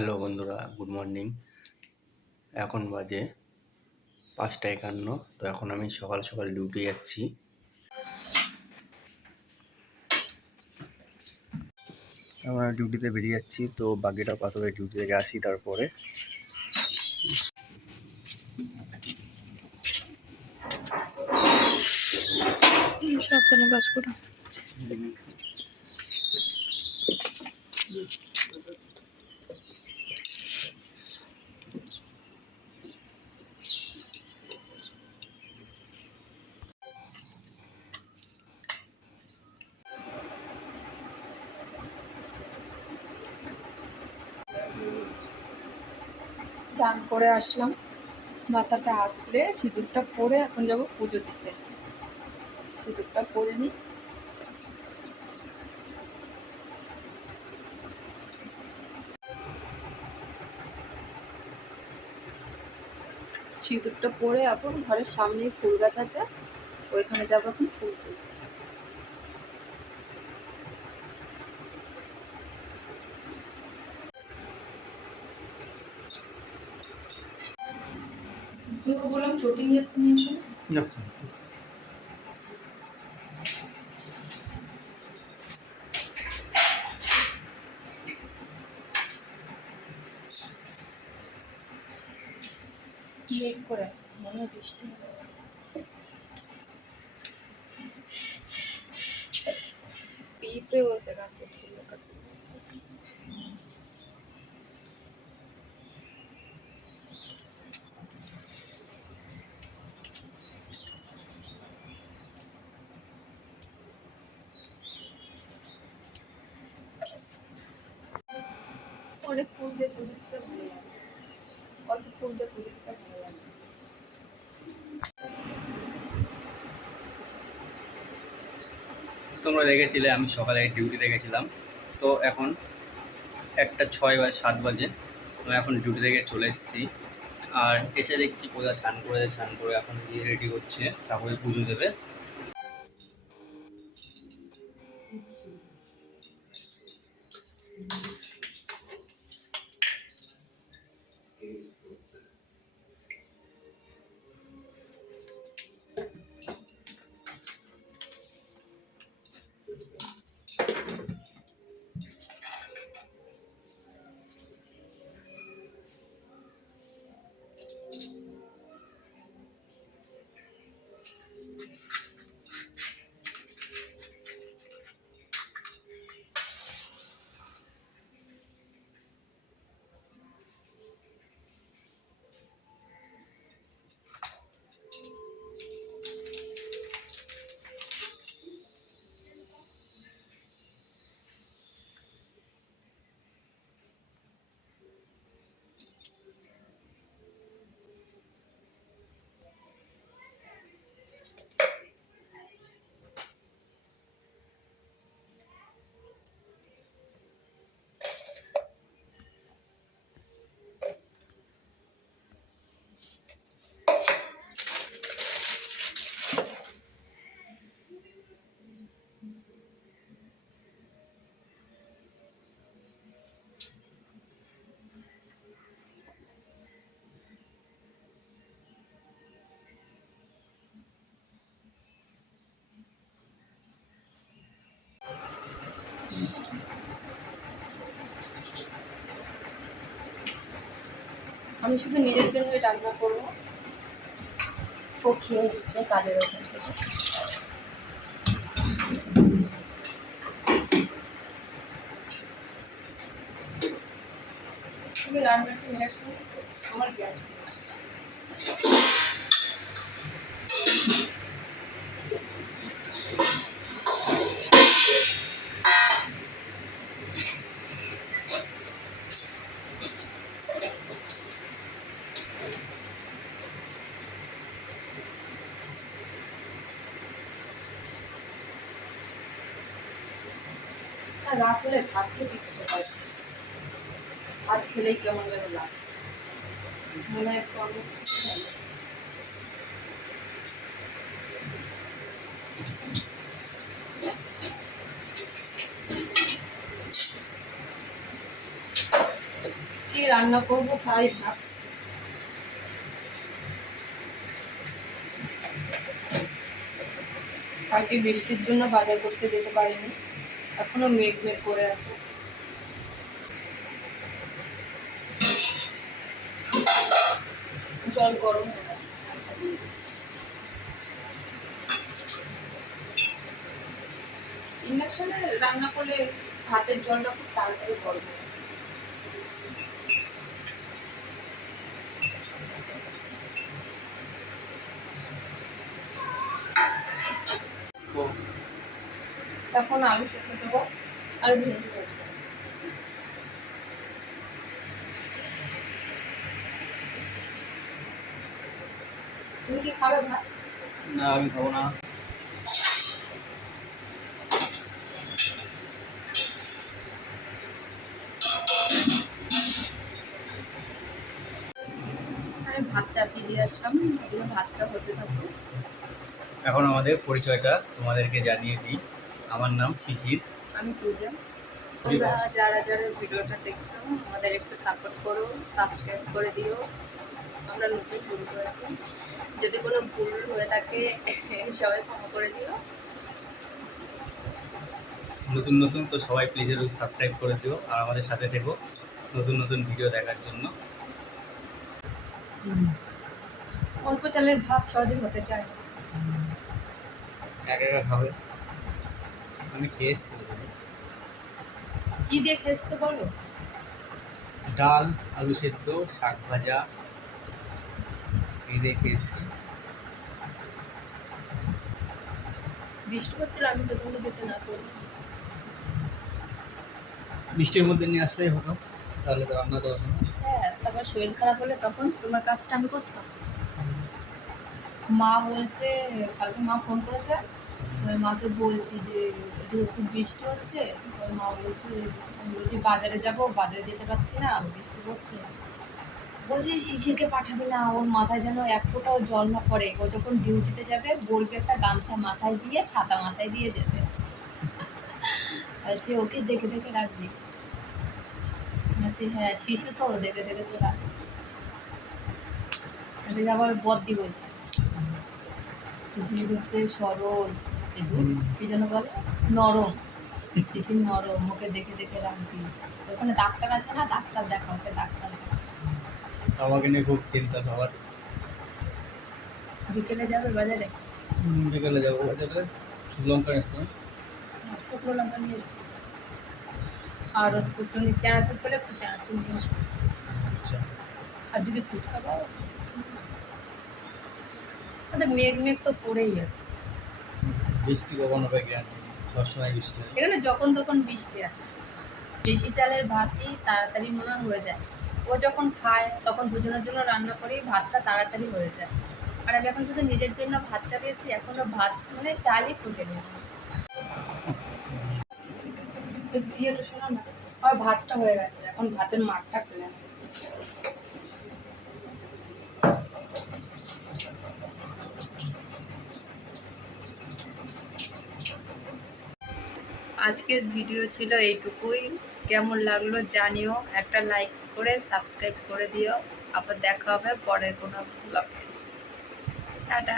Hello বন্ধুরা, good morning. এখন বাজে 5টা 51। তো এখন আমি সকাল সকাল ডিউটি যাচ্ছি। আমরা ডিউটিতে বেরিয়ে যাচ্ছি, তো বাকিটা পাথরে ডিউটি থেকে আসি। তারপরে সাবধানে কাজ করো। চান করে আসলাম, মাথাটা আছড়ে সিঁদুরটা পরে এখন যাব পুজো দিতে। সিঁদুরটা পরে নি। সিঁদুরটা পরে এখন ঘরের সামনেই ফুল গাছ আছে, ওইখানে যাবো এখন ফুল তুলতে। তোকে বললাম চটি নিয়ে আসতে, নিয়ে এসো না। মেঘ করে আছে, মনে হয় বৃষ্টি হবে। পিঁপড়ে হয়েছে গাছে, ফুলের কাছে। অনেক ফুল দিয়ে পুজো দিতে ভালো লাগে, অল্প ফুল দিয়ে পুজো দিতে ভালো লাগে। তোমরা দেখেছিলে আমি সকালে ডিউটিতে গেছিলাম। তো এখন 1টা 6 বা 7 বাজে। আমি এখন ডিউটি থেকে চলে এসেছি। আর এসে দেখছি পূজা স্নান করে এখন গিয়ে রেডি হচ্ছে, তারপরে পুজো দেবে। আমি শুধু নিজের জন্যই রান্না করবো। ও খেয়ে এসছে কাজের ওখান থেকে। তুমি রান্নাটা ইন্ডাকশন, আমার গ্যাস। আর রাত হলে ভাত খেতে ইচ্ছে হয়, ভাত খেলেই কেমন যেন লাগে, মনে হয় একটু অন্য কিছু খাই। কি রান্না করবো তাই ভাবছি। কালকে বৃষ্টির জন্য বাজার করতে যেতে পারিনি, এখনো মেঘ মেঘ করে আছে। জল গরম হয়ে গেছে, ঠান্ডা দিয়ে দিচ্ছি। ইন্ডাকশনে রান্না করলে ভাতের জলটা খুব তাড়াতাড়ি গরম হয়ে যায়। তখন আলু সেদ্ধ দেবো আর ভেন্ডি ভাজবো। তুমি কি খাবে ভাত? না, আমি খাবো না। আমি ভাত চাপিয়ে দিয়ে আসলাম, এদিকে ভাতটা হতে থাকুক। এখন আমাদের পরিচয়টা তোমাদেরকে জানিয়ে দিই। আমার নাম শিশির। আমি পূজা। তোমরা যারা যারা ভিডিওটা দেখছো আমাদের একটু সাপোর্ট করো, সাবস্ক্রাইব করে দিও। আমরা নতুন শুরু করেছি, যদি কোনো ভুল হয়ে থাকে সবাই ক্ষমা করে দিও। নতুন নতুন তো সবাই প্লিজ সাবস্ক্রাইব করে দিও আর আমাদের সাথে থেকো নতুন নতুন ভিডিও দেখার জন্য। অল্প চালের ভাত সহজে হতে চায়। একা একা খাবে? আমি খেয়ে এসেছি। কি দিয়ে খেয়েছো বলো? ডাল, আলু সেদ্ধ, শাক ভাজা, এই দিয়ে খেয়েছি। বৃষ্টি হচ্ছিল, আমি তো কোনো দিতে না করি। বৃষ্টির মধ্যে নিয়ে আসলেই হতো, তাহলে তো রান্না তো হতো না। হ্যাঁ, তারপর শরীর খারাপ হলে তখন তোমার কাজটা আমি করতাম। মা বলছে, কালকে মা ফোন করেছে, এবার মাকে বলছি যে এদিকে খুব বৃষ্টি হচ্ছে। এবার মা বলছে, আমি বলছি বাজারে যাব, বাজারে যেতে পারছি না, বৃষ্টি পড়ছে। বলছে শিশিরকে পাঠাবি না, ওর মাথায় যেন এক ফোঁটাও জল না পড়ে। ও যখন ডিউটিতে যাবে বলবে একটা গামছা মাথায় দিয়ে, ছাতা মাথায় দিয়ে যেতে। বলছে ওকে দেখে দেখে রাখবি। বলছি হ্যাঁ, শিশু তো, দেখে দেখে তো রাখবি। এদিকে আবার বদ্দি বলছে শিশির হচ্ছে সরল, কি যেন বলে, নরম। শিশির নরম, ওকে দেখে দেখে রাখবি। ওখানে ডাক্তার আছে না, ডাক্তার দেখা, ওকে ডাক্তার দেখা। আমাকে নিয়ে খুব চিন্তা সবার। বিকেলে যাবে বাজারে? বিকেলে যাবো বাজারে, লঙ্কা নিচ্ছি। শুকনো লঙ্কা নিয়ে এসো। আর হচ্ছে একটু চানাচুর পেলে একটু চানাচুর নিয়ে এসো। আচ্ছা। আর যদি ফুচকা পাও, মেঘ মেঘ তো পড়েই আছে। বৃষ্টি কখনো হবে কি জানি, সবসময় বৃষ্টি হয়। এখানে যখন তখন বৃষ্টি আসে। বেশি চালের ভাতই তাড়াতাড়ি মনে হয় হয়ে যায়। ও যখন খায় তখন দুজনের জন্য রান্না করি, ভাতটা তাড়াতাড়ি হয়ে যায়। আর আমি এখন শুধু নিজের জন্য ভাত চাপিয়েছি, এখনো ভাত মানে চালই ফুটে নেই। ভিডিওটা শোনো না, আর ভাতটা হয়ে গেছে, এখন ভাতের মাঠটা ফেলে নেব। আজকের ভিডিও ছিল এইটুকুই। কেমন লাগলো জানিও, একটা লাইক করে সাবস্ক্রাইব করে দিও। আবার দেখা হবে পরের কোনো ব্লগে। টাটা।